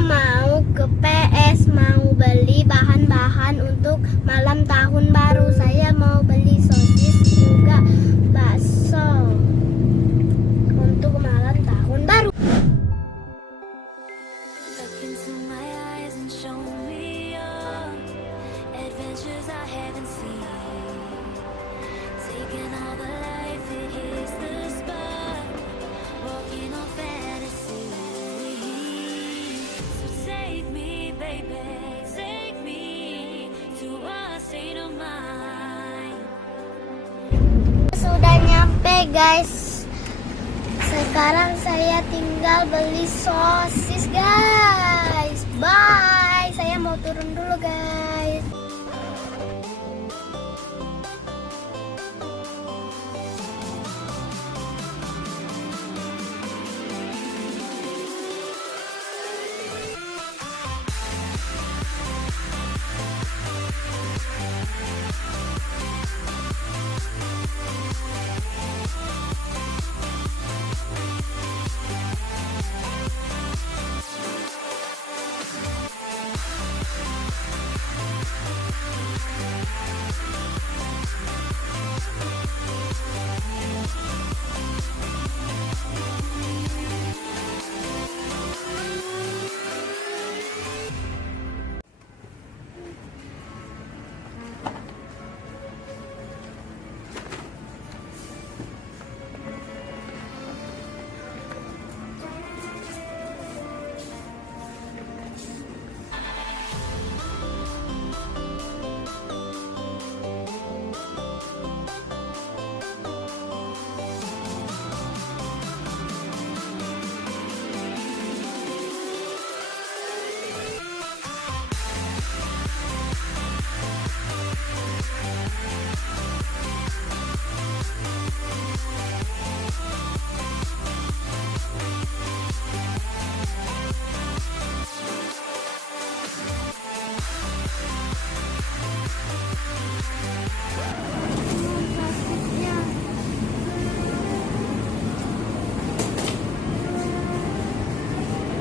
mau ke PS, mau beli bahan-bahan untuk malam tahun baru. Saya mau beli sosis juga bakso untuk malam tahun baru. Look into my eyes and show me your adventures I haven't seen. Taking all the life, it hits the spot. Walking on fantasy. So take me, baby, take me to a state of mind. Sudah nyampe guys. Sekarang saya tinggal beli sosis guys. Bye. Saya mau turun dulu guys.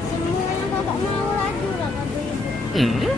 Semuanya kakak mau laju lah kata ibu.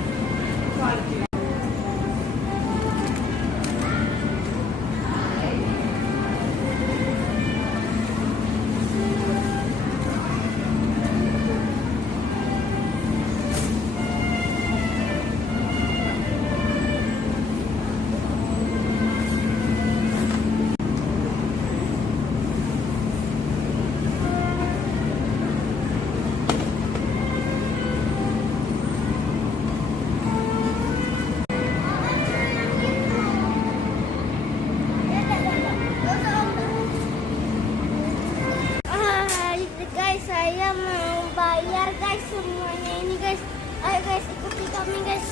Guys, saya mau bayar guys semuanya ini guys. Ayo guys, ikuti kami guys.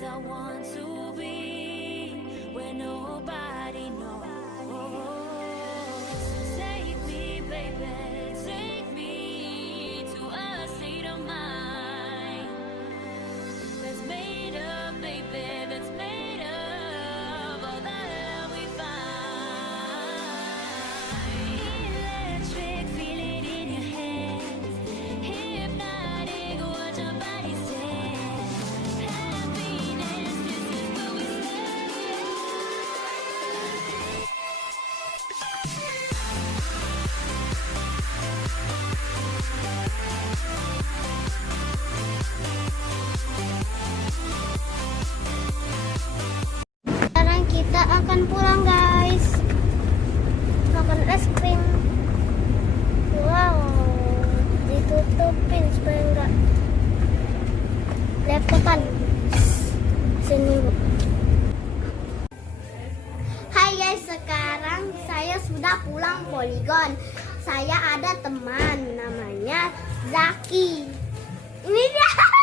I want to be where nobody knows. Take me, baby, take me to a state of mind that's made up, baby, that's made of all the love we find. Electric, feel it in your hands. Hypnotic, watch your body stand. Happiness, this is where we stand. Sekarang kita akan pulang guys. Makan es krim. Wow, ditutupin supaya enggak lepotan. Sini bu. Hai guys, sekarang saya sudah pulang Poligon. Saya ada teman namanya Zaki. Ini dia.